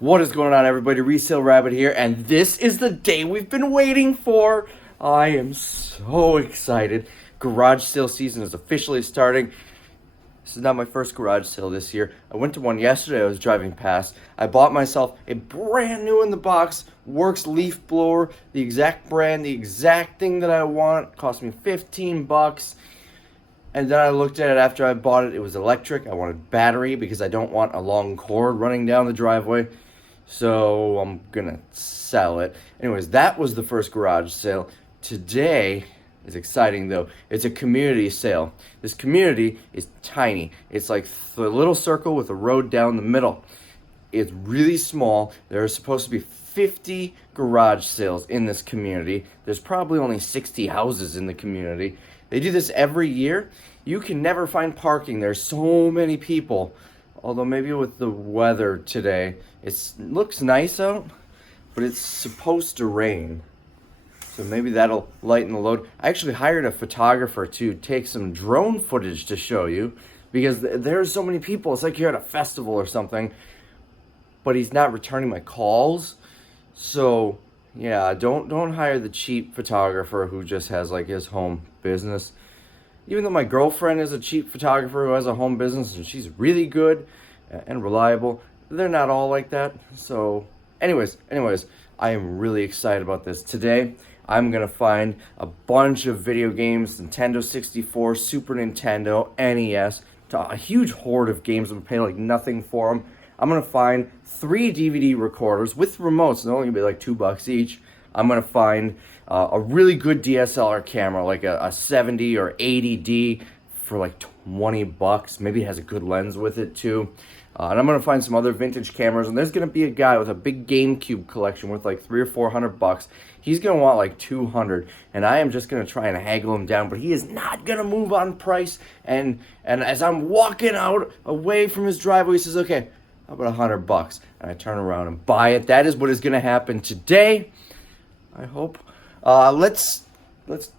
What is going on, everybody? Resale Rabbit here, and this is the day we've been waiting for. I am so excited. Garage sale season is officially starting. This is not my first garage sale this year. I went to one yesterday. I was driving past. I bought myself a brand new in the box Works leaf blower, the exact brand, the exact thing that I want. It cost me 15 bucks. And then I looked at it after I bought it. It was electric. I wanted battery because I don't want a long cord running down the driveway. So I'm gonna sell it. Anyways, that was the first garage sale. Today is exciting though. It's a community sale. This community is tiny. It's like a little circle with a road down the middle. It's really small. There are supposed to be 50 garage sales in this community. There's probably only 60 houses in the community. They do this every year. You can never find parking. There's so many people. Although maybe with the weather today, it looks nice out, but it's supposed to rain. So maybe that'll lighten the load. I actually hired a photographer to take some drone footage to show you because there's so many people. It's like you're at a festival or something, but he's not returning my calls. So yeah, don't hire the cheap photographer who just has like his home business. Even though my girlfriend is a cheap photographer who has a home business and she's really good and reliable, they're not all like that. So anyways, I am really excited about this. Today, I'm gonna find a bunch of video games, Nintendo 64, Super Nintendo, NES, a huge hoard of games. I'm gonna pay like nothing for them. I'm gonna find 3 DVD recorders with remotes. They're only gonna be like $2 each. I'm gonna find a really good DSLR camera, like a 70 or 80D for like 20 bucks. Maybe it has a good lens with it too. And I'm gonna find some other vintage cameras, and there's gonna be a guy with a big GameCube collection worth like $300 or $400. He's gonna want like 200, and I am just gonna try and haggle him down, but he is not gonna move on price. And as I'm walking out away from his driveway, he says, "Okay, how about $100?" And I turn around and buy it. That is what is gonna happen today, I hope. Let's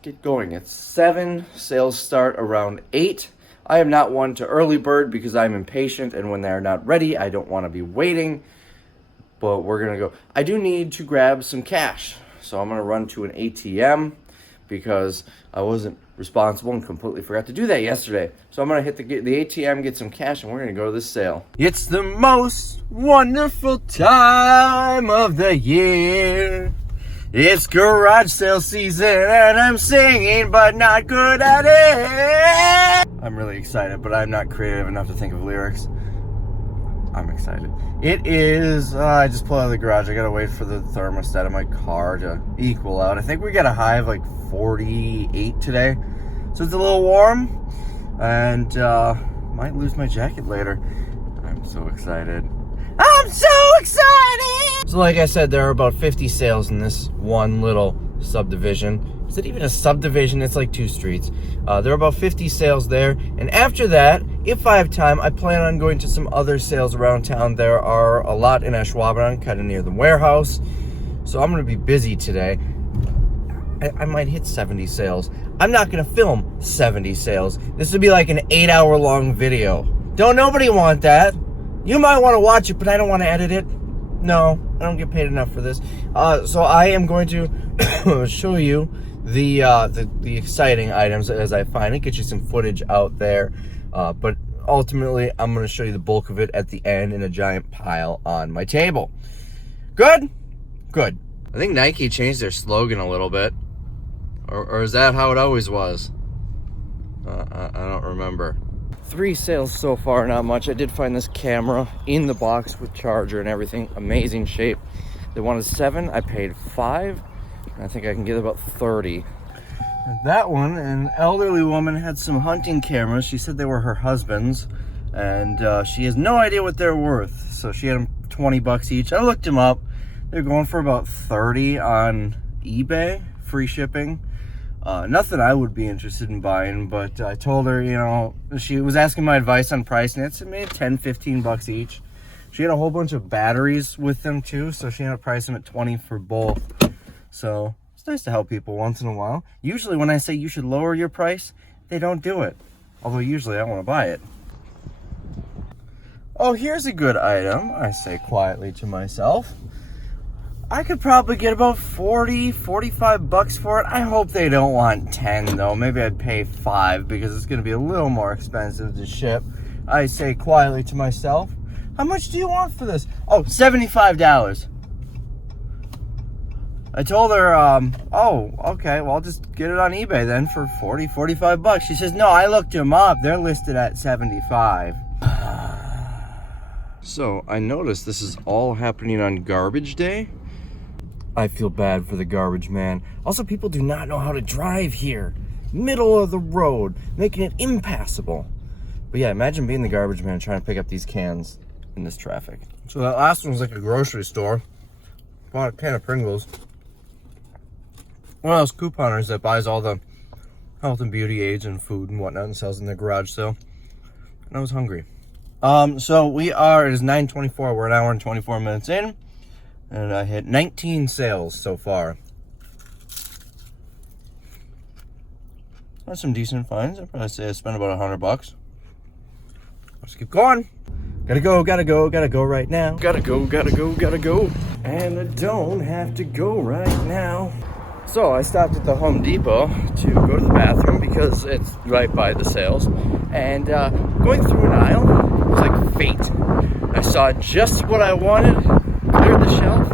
get going. It's 7. Sales start around 8. I am not one to early bird because I'm impatient, and when they're not ready, I don't want to be waiting. But we're gonna go. I do need to grab some cash, so I'm gonna run to an ATM because I wasn't responsible and completely forgot to do that yesterday. So I'm gonna hit the ATM, get some cash, and we're gonna go to this sale. It's the most wonderful time of the year. It's garage sale season and I'm singing but not good at it. I'm really excited, but I'm not creative enough to think of lyrics. I'm excited. It is, I just pulled out of the garage. I gotta wait for the thermostat of my car to equal out. I think we got a high of like 48 today. So it's a little warm and might lose my jacket later. I'm so excited. I'm so excited! So like I said, there are about 50 sales in this one little subdivision. Is it even a subdivision? It's like 2 streets. There are about 50 sales there. And after that, if I have time, I plan on going to some other sales around town. There are a lot in Ashwaubenon, kind of near the warehouse. So I'm going to be busy today. I might hit 70 sales. I'm not going to film 70 sales. This would be like an 8-hour long video. Don't nobody want that. You might want to watch it, but I don't want to edit it. No, I don't get paid enough for this. So I am going to show you the exciting items as I find it, get you some footage out there. But ultimately, I'm going to show you the bulk of it at the end in a giant pile on my table. Good? Good. I think Nike changed their slogan a little bit. Or is that how it always was? I don't remember. 3 sales so far, not much. I did find this camera in the box with charger and everything. Amazing shape. They wanted 7. I paid 5. And I think I can get about 30. And that one, an elderly woman had some hunting cameras. She said they were her husband's. And she has no idea what they're worth. So she had them 20 bucks each. I looked them up. They're going for about 30 on eBay. Free shipping. Nothing I would be interested in buying, but I told her, you know, she was asking my advice on price, and it's maybe 10, 15 bucks each. She had a whole bunch of batteries with them too, so she ended up pricing them at 20 for both. So it's nice to help people once in a while. Usually when I say you should lower your price, they don't do it. Although usually I want to buy it. Oh, here's a good item, I say quietly to myself. I could probably get about 40, 45 bucks for it. I hope they don't want 10 though. Maybe I'd pay 5 because it's gonna be a little more expensive to ship. I say quietly to myself, how much do you want for this? Oh, $75. I told her, oh, okay, well, I'll just get it on eBay then for 40, 45 bucks. She says, no, I looked them up. They're listed at 75. So I noticed this is all happening on garbage day. I feel bad for the garbage man. Also, people do not know how to drive here. Middle of the road, making it impassable. But yeah, imagine being the garbage man trying to pick up these cans in this traffic. So that last one was like a grocery store. Bought a can of Pringles. One of those couponers that buys all the health and beauty aids and food and whatnot and sells in their garage sale. And I was hungry. So it is 9:24. We're an hour and 24 minutes in. And I hit 19 sales so far. That's some decent finds. I'd probably say I spent about 100 bucks. Let's keep going. Gotta go right now. Gotta go. And I don't have to go right now. So I stopped at the Home Depot to go to the bathroom because it's right by the sales. And going through an aisle was like fate. I saw just what I wanted, cleared the shelf,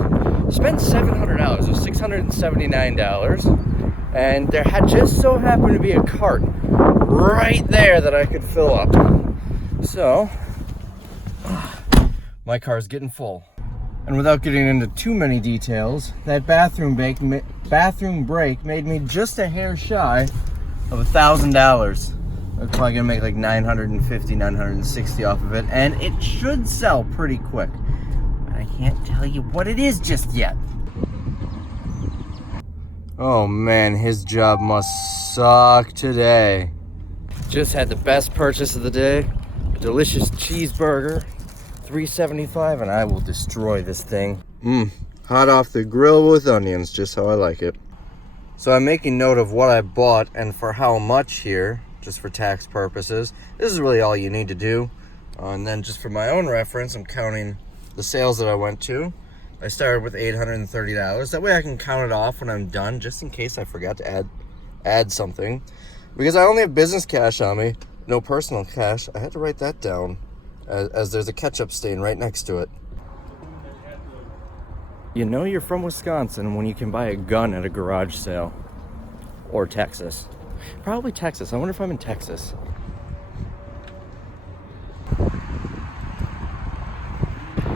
spent $700. It was $679. And there had just so happened to be a cart right there that I could fill up. So my car's getting full. And without getting into too many details, that bathroom break made me just a hair shy of $1,000. I'm probably gonna make like 950, 960 off of it, and it should sell pretty quick. But I can't tell you what it is just yet. Oh man, his job must suck today. Just had the best purchase of the day, a delicious cheeseburger. $3.75, and I will destroy this thing. Hot off the grill with onions, just how I like it. So I'm making note of what I bought and for how much here, just for tax purposes. This is really all you need to do. And then just for my own reference, I'm counting the sales that I went to. I started with $830. That way I can count it off when I'm done, just in case I forgot to add something. Because I only have business cash on me, no personal cash. I had to write that down. As there's a ketchup stain right next to it. You know you're from Wisconsin when you can buy a gun at a garage sale. Or Texas. Probably Texas. I wonder if I'm in Texas.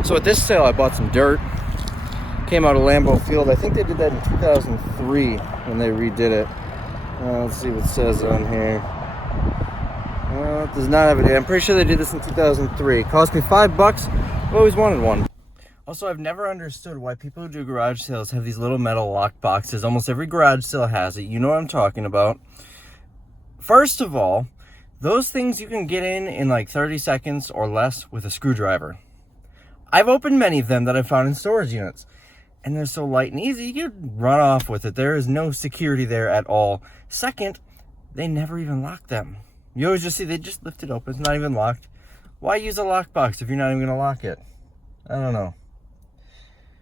So at this sale I bought some dirt. Came out of Lambeau Field. I think they did that in 2003 when they redid it. Let's see what it says on here. It does not have a date. I'm pretty sure they did this in 2003. It cost me $5. I've always wanted one. Also, I've never understood why people who do garage sales have these little metal lock boxes. Almost every garage sale has it. You know what I'm talking about. First of all, those things you can get in like 30 seconds or less with a screwdriver. I've opened many of them that I've found in storage units. And they're so light and easy, you can run off with it. There is no security there at all. Second, they never even lock them. You always just see they just lift it open. It's not even locked. Why use a lockbox if you're not even going to lock it? I don't know.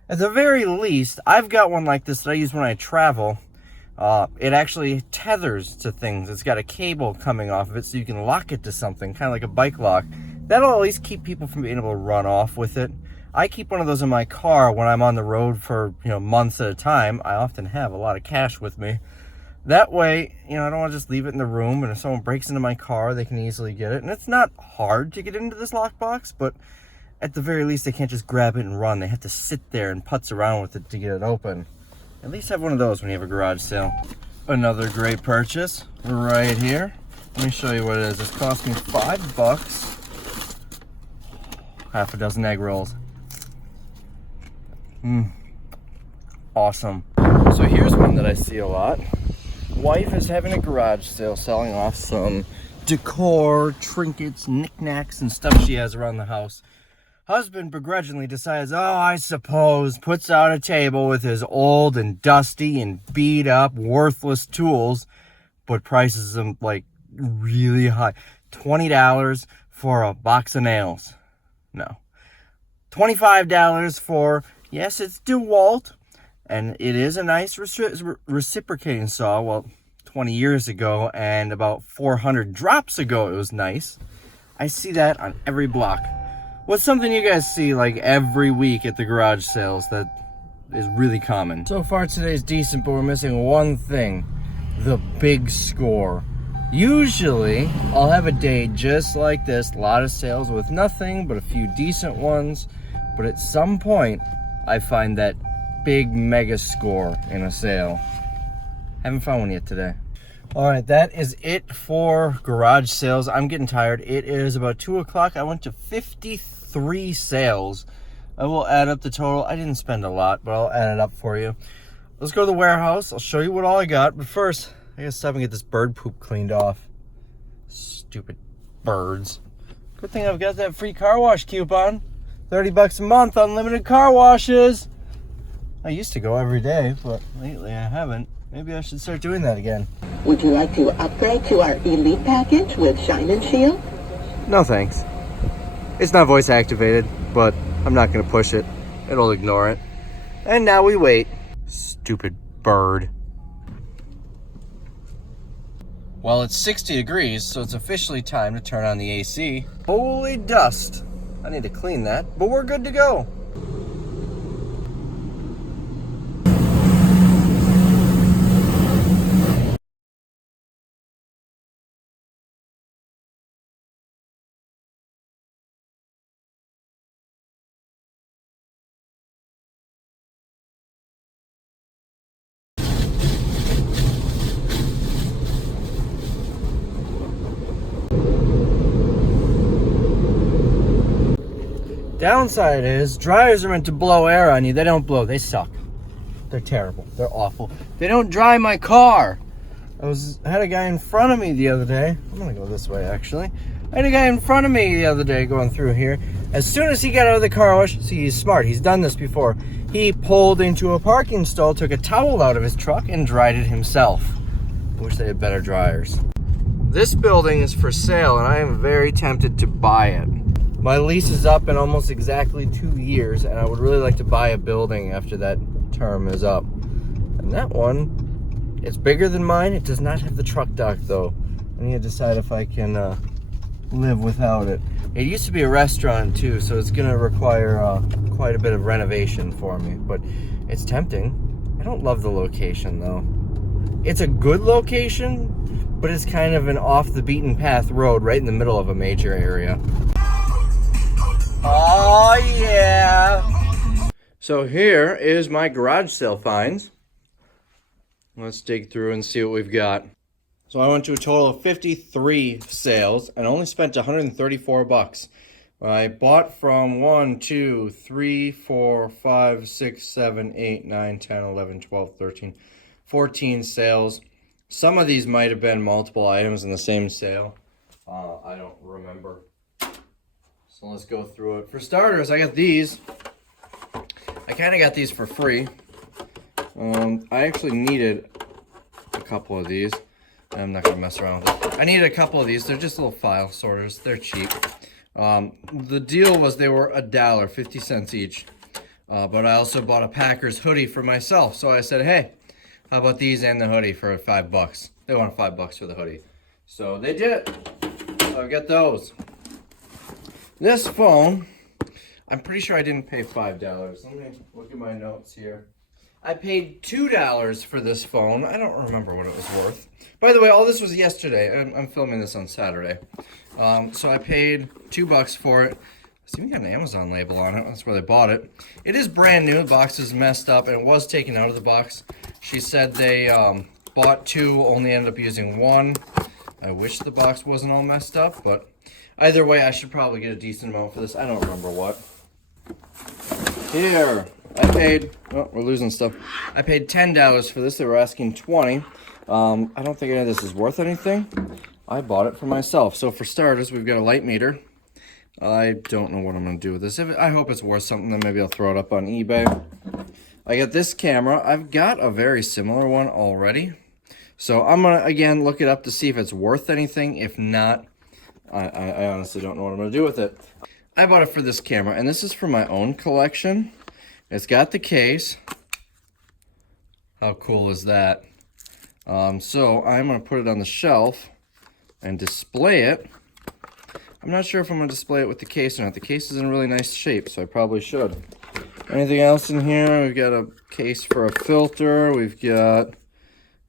At the very least, I've got one like this that I use when I travel. It actually tethers to things. It's got a cable coming off of it so you can lock it to something, kind of like a bike lock. That'll at least keep people from being able to run off with it. I keep one of those in my car when I'm on the road for months at a time. I often have a lot of cash with me. That way, I don't want to just leave it in the room, and if someone breaks into my car, they can easily get it. And it's not hard to get into this lockbox, but at the very least, they can't just grab it and run. They have to sit there and putz around with it to get it open. At least have one of those when you have a garage sale. Another great purchase right here. Let me show you what it is. It's cost me $5. Half a dozen egg rolls. Awesome. So here's one that I see a lot. Wife is having a garage sale selling off some decor, trinkets, knickknacks, and stuff she has around the house. Husband begrudgingly decides, I suppose, puts out a table with his old and dusty and beat up, worthless tools, but prices them like really high. $20 for a box of nails. No. $25 for, yes, it's DeWalt, and it is a nice reciprocating saw. Well, 20 years ago and about 400 drops ago, it was nice. I see that on every block. What's something you guys see like every week at the garage sales that is really common? So far today's decent, but we're missing one thing: the big score. Usually I'll have a day just like this, a lot of sales with nothing but a few decent ones, but at some point I find that big mega score in a sale. Haven't found one yet today. All right, that is it for garage sales. I'm getting tired. It is about 2 o'clock. I went to 53 sales. I will add up the total. I didn't spend a lot, but I'll add it up for you. Let's go to the warehouse. I'll show you what all I got. But first, I gotta stop and get this bird poop cleaned off. Stupid birds. Good thing I've got that free car wash coupon. 30 bucks a month, unlimited car washes. I used to go every day, but lately I haven't. Maybe I should start doing that again. Would you like to upgrade to our Elite package with Shine and Shield? No thanks. It's not voice activated, but I'm not gonna push it. It'll ignore it. And now we wait. Stupid bird. Well, it's 60 degrees, so it's officially time to turn on the AC. Holy dust. I need to clean that, but we're good to go. Downside is, dryers are meant to blow air on you. They don't blow, they suck. They're terrible, they're awful. They don't dry my car. I had a guy in front of me the other day. I'm gonna go this way, actually. I had a guy in front of me the other day going through here. As soon as he got out of the car wash, see, he's smart, he's done this before. He pulled into a parking stall, took a towel out of his truck, and dried it himself. I wish they had better dryers. This building is for sale, and I am very tempted to buy it. My lease is up in almost exactly 2 years, and I would really like to buy a building after that term is up. And that one, it's bigger than mine. It does not have the truck dock, though. I need to decide if I can live without it. It used to be a restaurant, too, so it's going to require quite a bit of renovation for me. But it's tempting. I don't love the location, though. It's a good location, but it's kind of an off-the-beaten-path road right in the middle of a major area. Oh yeah! So here is my garage sale finds. Let's dig through and see what we've got. So I went to a total of 53 sales and only spent 134 bucks. I bought from 1, 2, 3, 4, 5, 6, 7, 8, 9, 10, 11, 12, 13, 14 sales. Some of these might have been multiple items in the same sale. I don't remember. So let's go through it. For starters, I got these. I kind of got these for free. I actually needed a couple of these. I'm not going to mess around with it. I needed a couple of these. They're just little file sorters. They're cheap. The deal was they were $1, 50 cents each. But I also bought a Packers hoodie for myself. So I said, hey, how about these and the hoodie for $5? They wanted $5 for the hoodie. So they did it. So I got those. This phone, I'm pretty sure I didn't pay $5. Let me look at my notes here. I paid $2 for this phone. I don't remember what it was worth. By the way, all this was yesterday. I'm filming this on Saturday. So I paid $2 for it. It's even got an Amazon label on it. That's where they bought it. It is brand new. The box is messed up, and it was taken out of the box. She said they bought 2, only ended up using 1. I wish the box wasn't all messed up, but either way, I should probably get a decent amount for this. I don't remember what. Here, I paid, oh, we're losing stuff. I paid $10 for this. They were asking $20. I don't think any of this is worth anything. I bought it for myself. So for starters, we've got a light meter. I don't know what I'm going to do with this. I hope it's worth something, then maybe I'll throw it up on eBay. I got this camera. I've got a very similar one already. So I'm going to, again, look it up to see if it's worth anything. If not, I honestly don't know what I'm going to do with it. I bought it for this camera, and this is for my own collection. It's got the case. How cool is that? So I'm going to put it on the shelf and display it. I'm not sure if I'm going to display it with the case or not. The case is in really nice shape, so I probably should. Anything else in here? We've got a case for a filter. We've got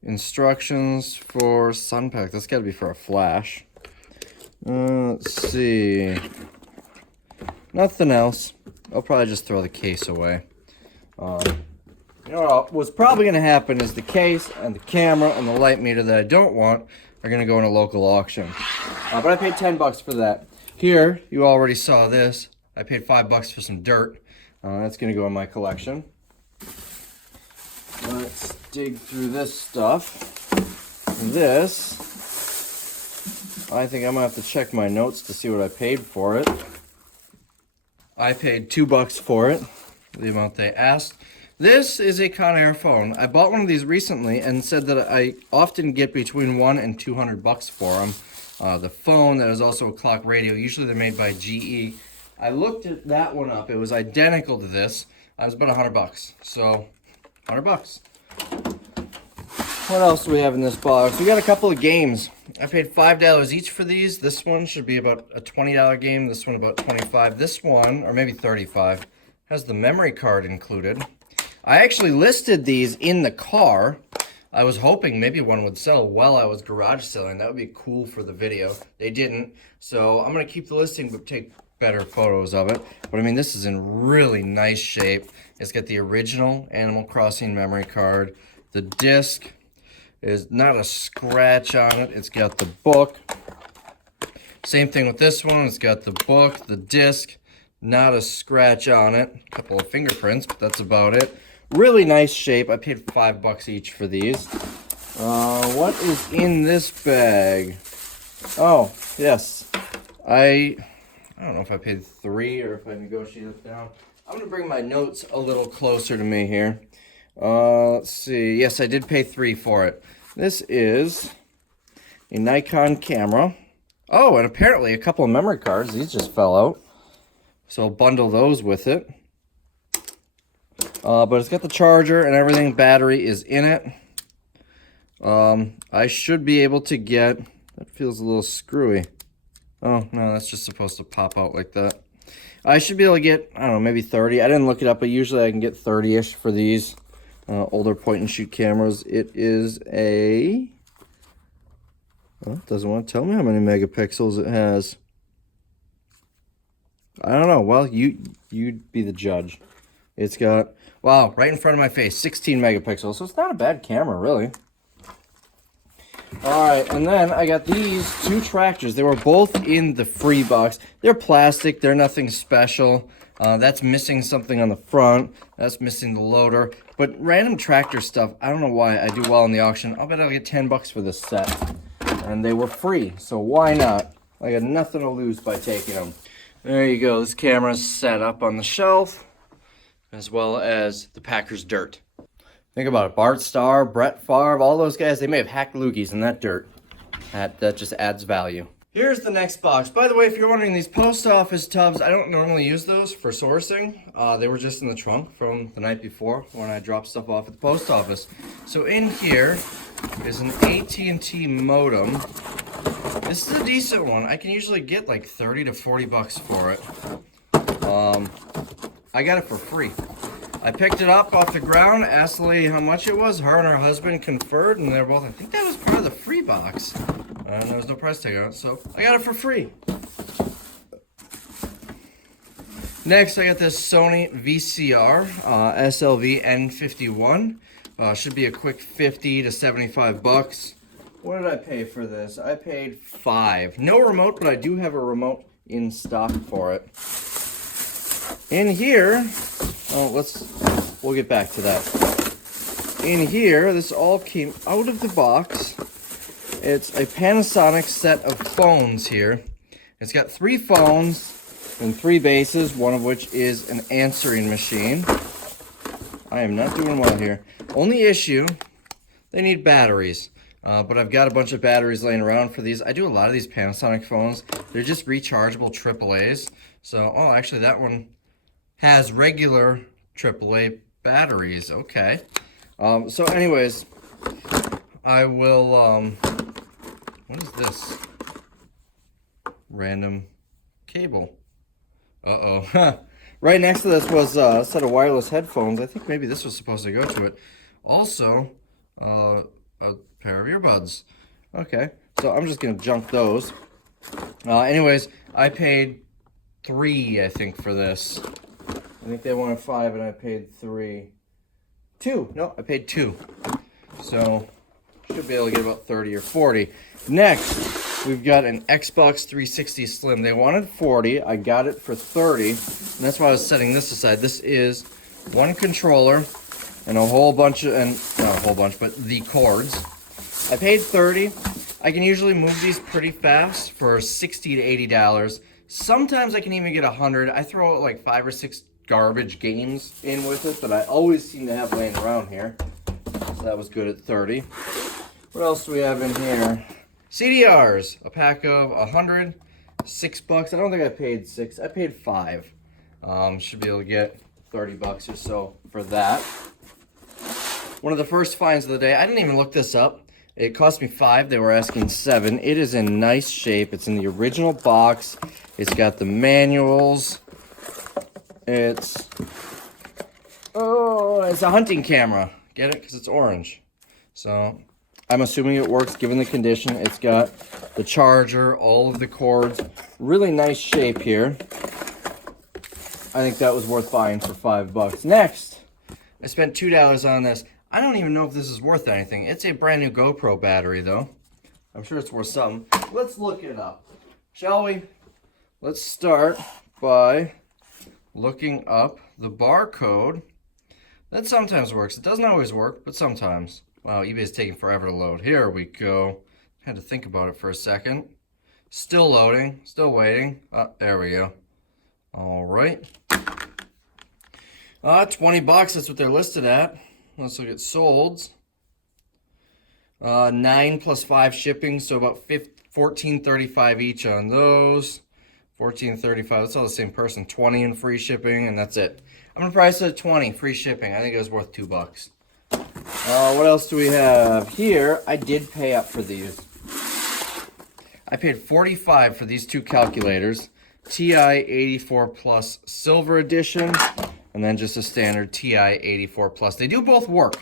instructions for sun pack. That's got to be for a flash. Let's see. Nothing else. I'll probably just throw the case away. You know what's probably going to happen is the case and the camera and the light meter that I don't want are going to go in a local auction. But I paid 10 bucks for that. Here, you already saw this. I paid 5 bucks for some dirt. That's going to go in my collection. Let's dig through this stuff. This, I think I'm going to have to check my notes to see what I paid for it. I paid 2 bucks for it, the amount they asked. This is a Conair phone. I bought one of these recently and said that I often get between 100 and 200 bucks for them. The phone, that is also a clock radio. Usually they're made by GE. I looked at that one up. It was identical to this. It was about 100 bucks. So, 100 bucks. What else do we have in this box? We got a couple of games. I paid $5 each for these. This one should be about a $20 game. This one about $25. This one, or maybe $35, has the memory card included. I actually listed these in the car. I was hoping maybe one would sell while I was garage selling. That would be cool for the video. They didn't. So I'm going to keep the listing but take better photos of it. But I mean, this is in really nice shape. It's got the original Animal Crossing memory card. The disc is not a scratch on it. It's got the book. Same thing with this one. It's got the book, the disc, not a scratch on it. A couple of fingerprints, but that's about it. Really nice shape. I paid 5 bucks each for these. What is in this bag? Oh, yes. I don't know if I paid 3 or if I negotiated it down. I'm going to bring my notes a little closer to me here. Let's see. Yes, I did pay 3 for it. This is a Nikon Camera. Oh, and apparently a couple of memory cards. These just fell out. So I'll bundle those with it. But it's got the charger and everything. Battery is in it. I should be able to get... That feels a little screwy. Oh, no, that's just supposed to pop out like that. I should be able to get, I don't know, maybe 30. I didn't look it up, but usually I can get 30-ish for these older point-and-shoot cameras. It is a... Well, it doesn't want to tell me how many megapixels it has. I don't know. Well, you'd be the judge. It's got, wow, right in front of my face, 16 megapixels. So it's not a bad camera, really. All right, and then I got these 2 tractors. They were both in the free box. They're plastic. They're nothing special. That's missing something on the front. That's missing the loader. But random tractor stuff, I don't know why I do well in the auction. I'll bet I'll get 10 bucks for this set. And they were free, so why not? I got nothing to lose by taking them. There you go. This camera's set up on the shelf, as well as the Packers dirt. Think about it. Bart Starr, Brett Favre, all those guys, they may have hacked loogies in that dirt. That just adds value. Here's the next box. By the way, if you're wondering, these post office tubs, I don't normally use those for sourcing. They were just in the trunk from the night before when I dropped stuff off at the post office. So in here is an AT&T modem. This is a decent one. I can usually get like 30 to 40 bucks for it. I got it for free. I picked it up off the ground, asked the lady how much it was. Her and her husband conferred, and they're both, I think that was part of the free box. And there was no price tag on it, so I got it for free. Next, I got this Sony VCR SLV N51. Should be a quick 50 to 75 bucks. What did I pay for this? I paid 5. No remote, but I do have a remote in stock for it. In here, we'll get back to that. In here, this all came out of the box. It's a Panasonic set of phones here. It's got 3 phones and 3 bases, one of which is an answering machine. I am not doing well here. Only issue, they need batteries. But I've got a bunch of batteries laying around for these. I do a lot of these Panasonic phones. They're just rechargeable AAAs. So, oh, actually that one has regular AAA batteries. Okay. So anyways, I will, what is this? Random cable. Uh-oh. Right next to this was a set of wireless headphones. I think maybe this was supposed to go to it. Also, a pair of earbuds. Okay, so I'm just gonna junk those. Anyways, I paid $3, I think, for this. I think they wanted $5 and I paid $3. $2. No, I paid $2. So should be able to get about 30 or 40. Next, we've got an Xbox 360 Slim. They wanted 40. I got it for 30. And that's why I was setting this aside. This is one controller and a whole bunch of, and not a whole bunch, but the cords. I paid 30. I can usually move these pretty fast for $60 to $80. Sometimes I can even get 100. I throw like 5 or 6 garbage games in with it that I always seem to have laying around here. So that was good at 30. What else do we have in here? CDRs, a pack of 100, $6. I don't think I paid 6. I paid 5. Should be able to get 30 bucks or so for that. One of the first finds of the day. I didn't even look this up. It cost me 5. They were asking 7. It is in nice shape. It's in the original box. It's got the manuals. It's a hunting camera. Get it? Because it's orange. So I'm assuming it works given the condition. It's got the charger, all of the cords. Really nice shape here. I think that was worth buying for $5. Next, I spent $2 on this. I don't even know if this is worth anything. It's a brand new GoPro battery though. I'm sure it's worth something. Let's look it up, shall we? Let's start by looking up the barcode. That sometimes works. It doesn't always work, but sometimes. Wow, eBay's taking forever to load. Here we go. Had to think about it for a second. Still loading, still waiting. There we go. All right. 20 bucks, that's what they're listed at. Let's look at solds. 9 plus 5 shipping, so about $14.35 each on those. $14.35, that's all the same person. 20 in free shipping, and that's it. I'm gonna price it at 20, free shipping. I think it was worth $2. What else do we have here? I did pay up for these. I paid $45 for these two calculators. TI 84 Plus Silver Edition, and then just a standard TI 84 Plus. They do both work.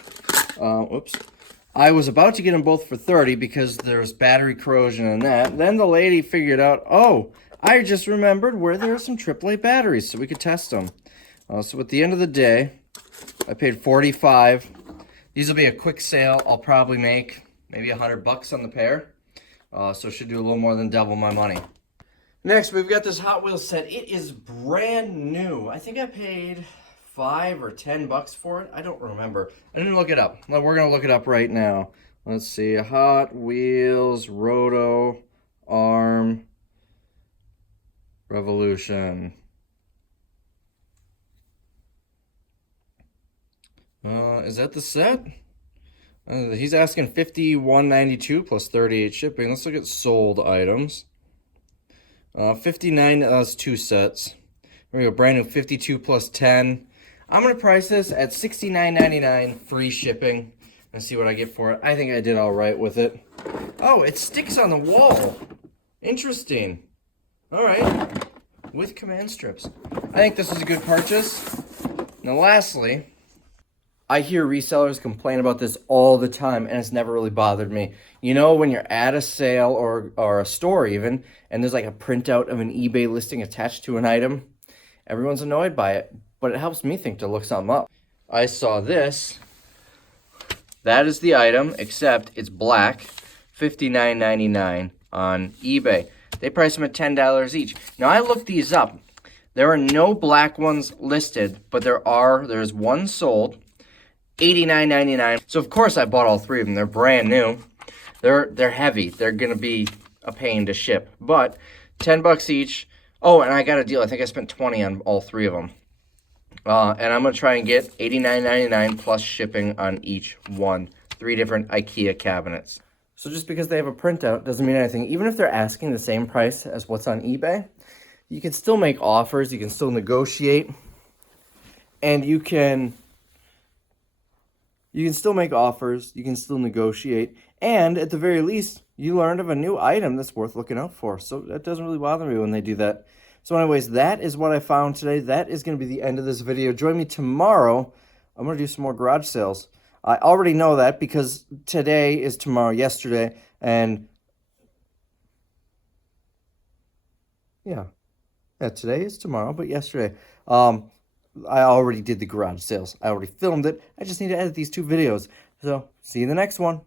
Oops. I was about to get them both for 30 because there's battery corrosion in that. Then the lady figured out, oh, I just remembered where there are some AAA batteries, so we could test them. So at the end of the day, I paid $45. These will be a quick sale. I'll probably make maybe $100 on the pair. So should do a little more than double my money. Next, we've got this Hot Wheels set. It is brand new. I think I paid $5 or $10 for it. I don't remember. I didn't look it up. Well, we're gonna look it up right now. Let's see. Hot Wheels Roto Arm Revolution. Is that the set? He's asking $51.92 plus 38 shipping. Let's look at sold items. 59, that's 2 sets. Here we go, brand new 52 plus 10. I'm gonna price this at $69.99 free shipping and see what I get for it. I think I did all right with it. Oh, it sticks on the wall. Interesting. All right, with command strips. I think this is a good purchase. Now, lastly, I hear resellers complain about this all the time, and it's never really bothered me. You know, when you're at a sale or a store even, and there's like a printout of an eBay listing attached to an item, everyone's annoyed by it, but it helps me think to look something up. I saw this. That is the item, except it's black, $59.99 on eBay. They price them at $10 each. Now, I looked these up. There are no black ones listed, but there's one sold. $89.99. So of course I bought all 3 of them. They're brand new. They're heavy. They're gonna be a pain to ship. But $10 each. Oh, and I got a deal. I think I spent 20 on all 3 of them. And I'm gonna try and get $89.99 plus shipping on each one. 3 different IKEA cabinets. So just because they have a printout doesn't mean anything. Even if they're asking the same price as what's on eBay, you can still make offers, you can still negotiate, and you can still make offers, you can still negotiate, and at the very least, you learned of a new item that's worth looking out for. So that doesn't really bother me when they do that. So anyways, that is what I found today. That is going to be the end of this video. Join me tomorrow. I'm going to do some more garage sales. I already know that because today is tomorrow, yesterday, and yeah, today is tomorrow, but yesterday, I already did the garage sales. I already filmed it. I just need to edit these 2 videos. So, see you in the next one.